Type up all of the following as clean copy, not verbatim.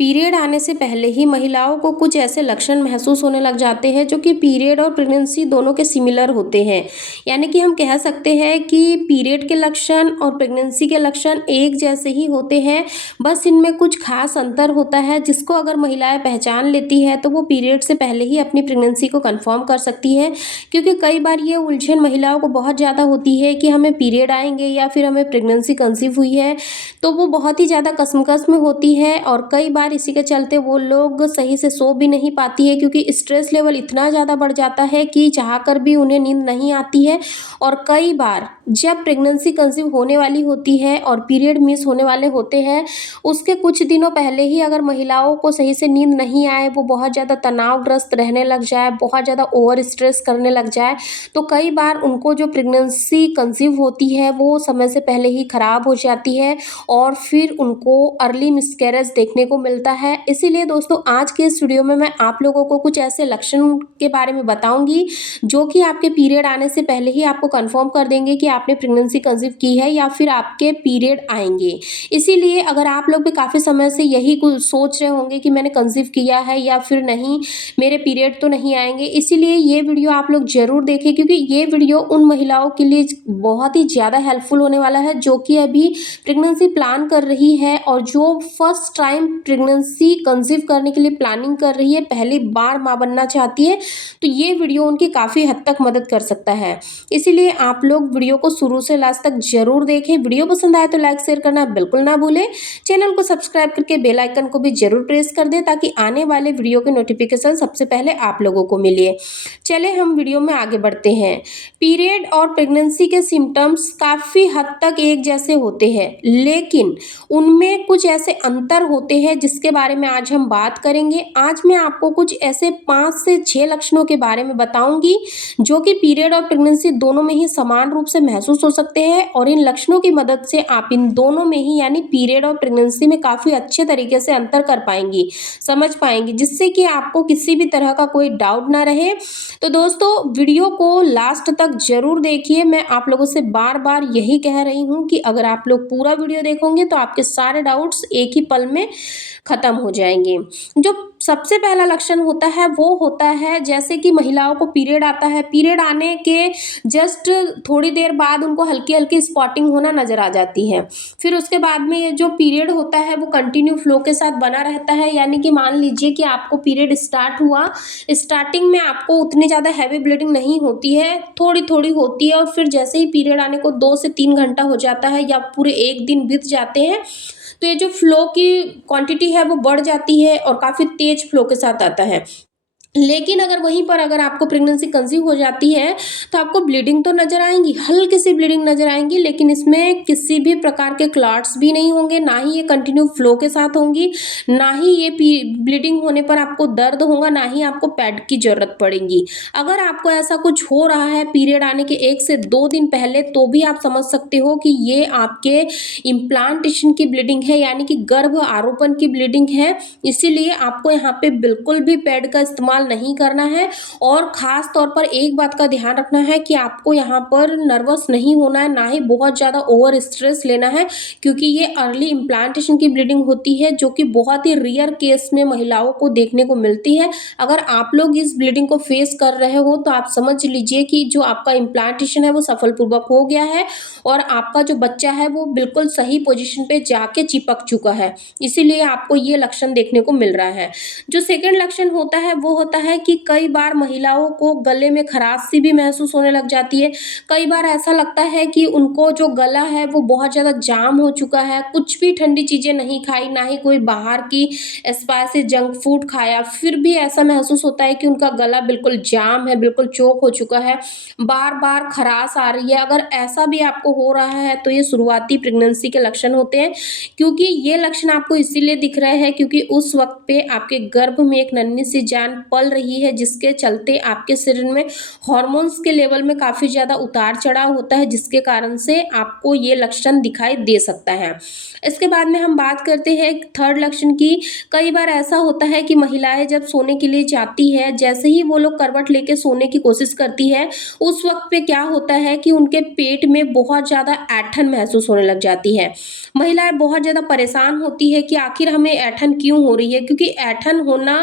Period आने से पहले ही महिलाओं को कुछ ऐसे लक्षण महसूस होने लग जाते हैं जो कि पीरियड और प्रेगनेंसी दोनों के सिमिलर होते हैं। यानी कि हम कह सकते हैं कि पीरियड के लक्षण और प्रेगनेंसी के लक्षण एक जैसे ही होते हैं, बस इनमें कुछ खास अंतर होता है जिसको अगर महिलाएं पहचान लेती है तो वो पीरियड से पहले ही अपनी प्रेगनेंसी को कंफर्म कर सकती है। क्योंकि कई बार ये उलझन महिलाओं को बहुत ज़्यादा होती है कि हमें पीरियड आएंगे या फिर हमें प्रेगनेंसी कंसीव हुई है, तो वो बहुत ही ज़्यादा कसमकस में होती है और कई बार इसी के चलते वो लोग सही से सो भी नहीं पाती है क्योंकि स्ट्रेस लेवल इतना ज़्यादा बढ़ जाता है कि चाहकर भी उन्हें नींद नहीं आती है। और कई बार जब प्रेगनेंसी कंसीव होने वाली होती है और पीरियड मिस होने वाले होते हैं, उसके कुछ दिनों पहले ही अगर महिलाओं को सही से नींद नहीं आए, वो बहुत ज़्यादा तनावग्रस्त रहने लग जाए, बहुत ज़्यादा ओवर स्ट्रेस करने लग जाए, तो कई बार उनको जो प्रेगनेंसी कंसीव होती है वो समय से पहले ही ख़राब हो जाती है और फिर उनको अर्ली मिसकैरेज देखने को मिलता है। इसीलिए दोस्तों आज के इस वीडियो में मैं आप लोगों को कुछ ऐसे लक्षण के बारे में बताऊंगी जो कि आपके पीरियड आने से पहले ही आपको कंफर्म कर देंगे कि आपने प्रेगनेंसी कंसीव की है या फिर आपके पीरियड आएंगे। इसीलिए अगर आप लोग भी काफ़ी समय से यही कुछ सोच रहे होंगे कि मैंने कंसीव किया है या फिर नहीं, मेरे पीरियड तो नहीं आएंगे, इसीलिए ये वीडियो आप लोग ज़रूर देखें क्योंकि ये वीडियो उन महिलाओं के लिए बहुत ही ज़्यादा हेल्पफुल होने वाला है जो कि अभी प्रेगनेंसी प्लान कर रही है और जो फर्स्ट टाइम प्रेगनेंसी कंसीव करने के लिए प्लानिंग कर रही है, पहली बार माँ बनना चाहती है, तो ये वीडियो उनकी काफ़ी हद तक मदद कर सकता है। इसीलिए आप लोग वीडियो को शुरू से लास्ट तक जरूर देखें। वीडियो पसंद आए तो लाइक शेयर करना बिल्कुल ना भूलें। चैनल को सब्सक्राइब करके बेल आइकन को भी जरूर प्रेस कर दें ताकि आने वाले वीडियो के नोटिफिकेशन सबसे पहले आप लोगों को मिले। चले हम वीडियो में आगे बढ़ते हैं। पीरियड और प्रेगनेंसी के सिम्टम्स काफ़ी हद तक एक जैसे होते हैं, लेकिन उनमें कुछ ऐसे अंतर होते हैं जिसके बारे में आज हम बात करेंगे। आज मैं आपको कुछ ऐसे 5 से 6 लक्षणों के बारे में बताऊंगी जो कि पीरियड और प्रेगनेंसी दोनों में ही समान रूप से महसूस हो सकते हैं और इन लक्षणों की मदद से आप इन दोनों में ही यानी पीरियड और प्रेगनेंसी में काफ़ी अच्छे तरीके से अंतर कर पाएंगी, समझ पाएंगी, जिससे कि आपको किसी भी तरह का कोई डाउट ना रहे। तो दोस्तों वीडियो को लास्ट तक जरूर देखिए। मैं आप लोगों से बार बार यही कह रही हूँ कि अगर आप लोग पूरा वीडियो देखोगे तो आपके सारे डाउट्स एक ही पल में खत्म हो जाएंगे। जो सबसे पहला लक्षण होता है वो होता है जैसे कि महिलाओं को पीरियड आता है, पीरियड आने के जस्ट थोड़ी देर बाद उनको हल्की हल्की स्पॉटिंग होना नजर आ जाती है। फिर उसके बाद में ये जो पीरियड होता है वो कंटिन्यू फ्लो के साथ बना रहता है। यानी कि मान लीजिए कि आपको पीरियड स्टार्ट हुआ, स्टार्टिंग में आपको उतनी ज़्यादा हैवी ब्लीडिंग नहीं होती है, थोड़ी थोड़ी होती है और फिर जैसे ही पीरियड आने को 2 से 3 घंटा हो जाता है या पूरे एक दिन बीत जाते हैं, तो ये जो फ्लो की क्वांटिटी है वो बढ़ जाती है और काफ़ी तेज फ्लो के साथ आता है। लेकिन अगर वहीं पर अगर आपको प्रेगनेंसी कंसीव हो जाती है तो आपको ब्लीडिंग तो नजर आएंगी, हल्की सी ब्लीडिंग नजर आएंगी, लेकिन इसमें किसी भी प्रकार के क्लॉट्स भी नहीं होंगे, ना ही ये कंटिन्यू फ्लो के साथ होंगी, ना ही ये ब्लीडिंग होने पर आपको दर्द होगा, ना ही आपको पैड की जरूरत पड़ेगी। अगर आपको ऐसा कुछ हो रहा है पीरियड आने के 1 से 2 दिन पहले, तो भी आप समझ सकते हो कि ये आपके इम्प्लांटेशन की ब्लीडिंग है, यानी कि गर्भ आरोपण की ब्लीडिंग है। इसीलिए आपको यहाँ पे बिल्कुल भी पैड का इस्तेमाल नहीं करना है और खास तौर पर एक बात का ध्यान रखना है कि आपको यहाँ पर नर्वस नहीं होना है, ना ही बहुत ज़्यादा ओवर स्ट्रेस लेना है, क्योंकि ये अर्ली इम्प्लांटेशन की ब्लीडिंग होती है जो कि बहुत ही रेयर केस में महिलाओं को देखने को मिलती है। अगर आप लोग इस ब्लीडिंग को फेस कर रहे हो तो आप समझ लीजिए कि जो आपका इम्प्लांटेशन है वो सफलपूर्वक हो गया है और आपका जो बच्चा है वो बिल्कुल सही पोजीशन पे जाके चिपक चुका है। इसीलिए आपको ये लक्षण देखने को मिल रहा है। जो सेकंड लक्षण होता है वो होता है कि कई बार महिलाओं को गले में खराश सी भी महसूस होने लग जाती है। कई बार ऐसा लगता है कि उनको जो गला है वो बहुत ज़्यादा जाम हो चुका है, कुछ भी ठंडी चीज़ें नहीं खाई, ना ही कोई बाहर की स्पाइसी जंक फूड खाया, फिर भी ऐसा महसूस होता है कि उनका गला बिल्कुल जाम है, बिल्कुल चोक हो चुका है, बार बार खराश आ रही है। अगर ऐसा भी आपको हो रहा है तो ये शुरुआती प्रेगनेंसी के लक्षण होते हैं, क्योंकि ये लक्षण आपको इसीलिए दिख रहे हैं क्योंकि उस वक्त पे आपके गर्भ में एक नन्ही सी जान पल पल रही है, जिसके चलते आपके शरीर में हॉर्मोन्स के लेवल में काफ़ी ज़्यादा उतार-चढ़ाव होता है, जिसके कारण से आपको ये लक्षण दिखाई दे सकता है। इसके बाद में हम बात करते हैं थर्ड लक्षण की। कई बार ऐसा होता है कि महिलाएँ जब सोने के लिए जाती है, जैसे ही वो लोग करवट लेके सोने की कोशिश करती है, उस वक़्त पे क्या होता है कि उनके पेट में बहुत ज़्यादा ऐंठन महसूस होने लग जाती है। महिलाएँ बहुत ज़्यादा परेशान होती है कि आखिर हमें ऐंठन क्यों हो रही है, क्योंकि ऐंठन होना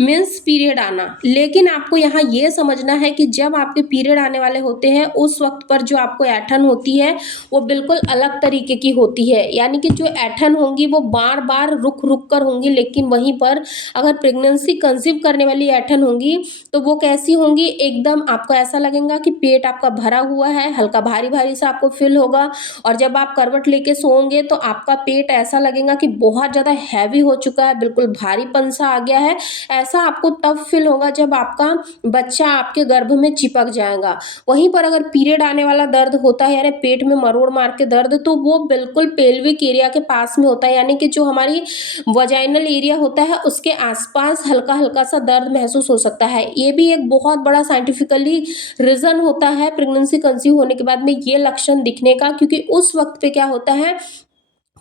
मीन्स पीरियड आना। लेकिन आपको यहाँ ये समझना है कि जब आपके पीरियड आने वाले होते हैं, उस वक़्त पर जो आपको ऐंठन होती है, वो बिल्कुल अलग तरीके की होती है। यानी कि जो ऐंठन होंगी वो बार-बार रुक-रुक कर होंगी, लेकिन वहीं पर अगर प्रेग्नेंसी कंसीव करने वाली ऐंठन होंगी, तो वो कैसी होंगी, एकदम आपको ऐसा लगेगा कि पेट आपका भरा हुआ है, हल्का भारी-भारी सा आपको फ़ील होगा और जब आप करवट लेके सोओगे तो आपका पेट ऐसा लगेगा कि बहुत ज़्यादा हैवी हो चुका है, बिल्कुल भारीपन सा आ गया है। ऐसा आपको तब फ़ील होगा जब आपका बच्चा आपके गर्भ में चिपक जाएगा। वहीं पर अगर पीरियड आने वाला दर्द होता है, यानी पेट में मरोड़ मार के दर्द, तो वो बिल्कुल पेल्विक एरिया के पास में होता है, यानी कि जो हमारी वजाइनल एरिया होता है उसके आसपास हल्का-हल्का सा दर्द महसूस हो सकता है। ये भी एक बहुत बड़ा साइंटिफिकली रीज़न होता है प्रेग्नेंसी कंसीव होने के बाद में ये लक्षण दिखने का, क्योंकि उस वक़्त पे क्या होता है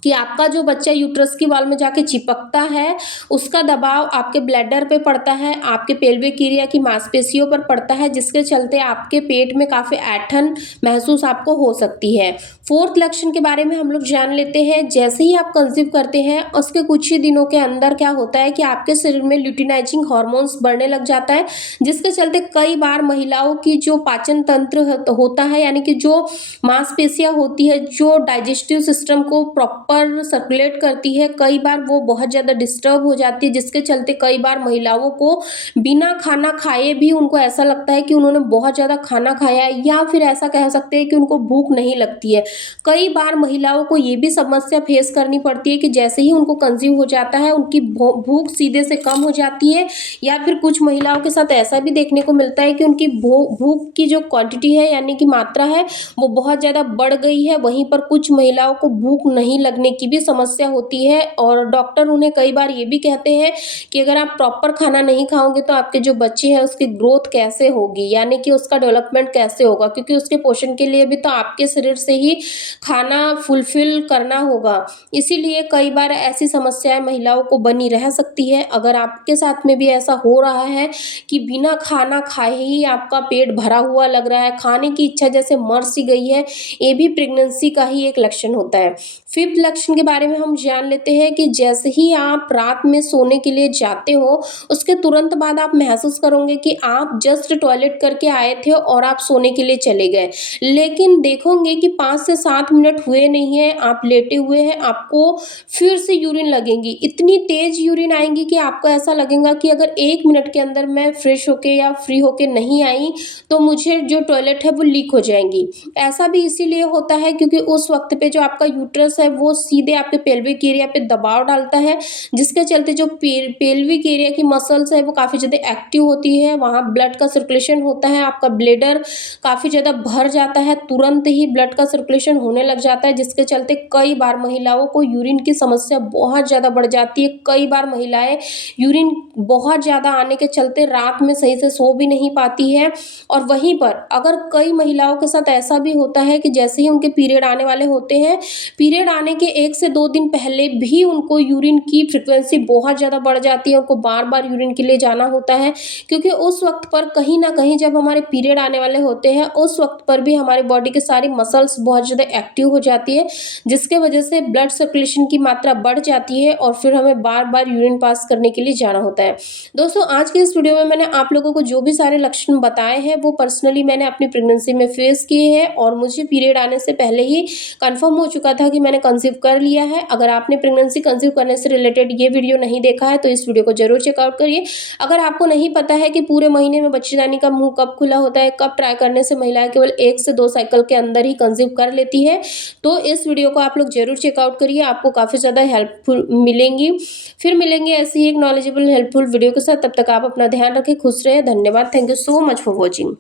कि आपका जो बच्चा यूट्रस की वॉल में जाके चिपकता है, उसका दबाव आपके ब्लैडर पे पड़ता है, आपके पेल्विक एरिया की मांसपेशियों पर पड़ता है, जिसके चलते आपके पेट में काफ़ी ऐंठन महसूस आपको हो सकती है। फोर्थ लक्षण के बारे में हम लोग जान लेते हैं। जैसे ही आप कंसीव करते हैं, उसके कुछ ही दिनों के अंदर क्या होता है कि आपके शरीर में ल्यूटिनाइजिंग हार्मोन्स बढ़ने लग जाता है, जिसके चलते कई बार महिलाओं की जो पाचन तंत्र होता है, यानी कि जो मांसपेशियाँ होती है, जो डाइजेस्टिव सिस्टम को प्रॉपर सर्कुलेट करती है, कई बार वो बहुत ज़्यादा डिस्टर्ब हो जाती है, जिसके चलते कई बार महिलाओं को बिना खाना खाए भी उनको ऐसा लगता है कि उन्होंने बहुत ज़्यादा खाना खाया है, या फिर ऐसा कह सकते हैं कि उनको भूख नहीं लगती है। कई बार महिलाओं को ये भी समस्या फेस करनी पड़ती है कि जैसे ही उनको कंसीव हो जाता है, उनकी भूख सीधे से कम हो जाती है, या फिर कुछ महिलाओं के साथ ऐसा भी देखने को मिलता है कि उनकी भूख की जो क्वांटिटी है, यानी कि मात्रा है, वो बहुत ज़्यादा बढ़ गई है। वहीं पर कुछ महिलाओं को भूख नहीं लगने की भी समस्या होती है और डॉक्टर उन्हें कई बार ये भी कहते हैं कि अगर आप प्रॉपर खाना नहीं खाओगे तो आपके जो बच्चे हैं उसकी ग्रोथ कैसे होगी, यानी कि उसका डेवलपमेंट कैसे होगा, क्योंकि उसके पोषण के लिए भी तो आपके शरीर से ही खाना फुलफिल करना होगा। इसीलिए कई बार ऐसी समस्याएं महिलाओं को बनी रह सकती है। अगर आपके साथ में भी ऐसा हो रहा है कि बिना खाना खाए ही आपका पेट भरा हुआ लग रहा है, खाने की इच्छा जैसे मर सी गई है, ये भी प्रेगनेंसी का ही एक लक्षण होता है। फिफ्थ लक्षण के बारे में हम जान लेते हैं कि जैसे ही आप रात में सोने के लिए जाते हो, उसके तुरंत बाद आप महसूस करोगे कि आप जस्ट टॉयलेट करके आए थे और आप सोने के लिए चले गए, लेकिन देखोगे कि 5 से 7 मिनट हुए नहीं है, आप लेटे हुए हैं, आपको फिर से यूरिन लगेंगी। इतनी तेज़ यूरिन आएँगी कि आपको ऐसा लगेगा कि अगर 1 मिनट के अंदर मैं फ्रेश होके या फ्री होके नहीं आई, तो मुझे जो टॉयलेट है वो लीक हो जाएँगी। ऐसा भी इसीलिए होता है क्योंकि उस वक़्त पे जो आपका यूट्रस है वो सीधे आपके पेल्विक एरिया पे दबाव डालता है, जिसके चलते जो पेल्विक एरिया की मसल्स है वो काफ़ी ज़्यादा एक्टिव होती है, वहाँ ब्लड का सर्कुलेशन होता है, आपका ब्लैडर काफ़ी ज़्यादा भर जाता है, तुरंत ही ब्लड का सर्कुलेशन होने लग जाता है, जिसके चलते कई बार महिलाओं को यूरिन की समस्या बहुत ज़्यादा बढ़ जाती है। कई बार महिलाएँ यूरिन बहुत ज़्यादा आने के चलते रात में सही से सो भी नहीं पाती है। और वहीं पर अगर कई महिलाओं के साथ ऐसा भी होता है कि जैसे ही उनके पीरियड आने वाले होते हैं, पीरियड आने के 1 से 2 दिन पहले भी उनको यूरिन की फ्रीक्वेंसी बहुत ज़्यादा बढ़ जाती है, उनको बार-बार यूरिन के लिए जाना होता है, क्योंकि उस वक़्त पर कहीं न कहीं जब हमारे पीरियड आने वाले होते हैं, उस वक़्त पर भी हमारी बॉडी की सारी मसल्स बहुत ज़्यादा एक्टिव हो जाती है, जिसके वजह से ब्लड सर्कुलेशन की मात्रा बढ़ जाती है और फिर हमें बार-बार यूरिन पास करने के लिए जाना होता है। दोस्तों, आज की इस वीडियो में मैंने आप लोगों को जो भी सारे लक्षण बताए हैं, वो पर्सनली मैंने अपनी प्रेगनेंसी में फेस किए हैं और मुझे पीरियड आने से पहले ही कंफर्म हो चुका था कि मैंने कंसीव कर लिया है। अगर आपने प्रेगनेंसी कंसीव करने से रिलेटेड ये वीडियो नहीं देखा है, तो इस वीडियो को ज़रूर चेकआउट करिए। अगर आपको नहीं पता है कि पूरे महीने में बच्चेदानी का मुँह कब खुला होता है, कब ट्राई करने से महिलाएँ केवल 1 से 2 साइकिल के अंदर ही कंसीव कर लेती है, तो इस वीडियो को आप लोग ज़रूर चेकआउट करिए, आपको काफ़ी ज़्यादा हेल्पफुल मिलेंगी। फिर मिलेंगे ऐसी ही एक नॉलेजेबल हेल्पफुल वीडियो के साथ, तब तक आप अपना ध्यान रखें, खुश रहें। धन्यवाद। Thank you so much for watching.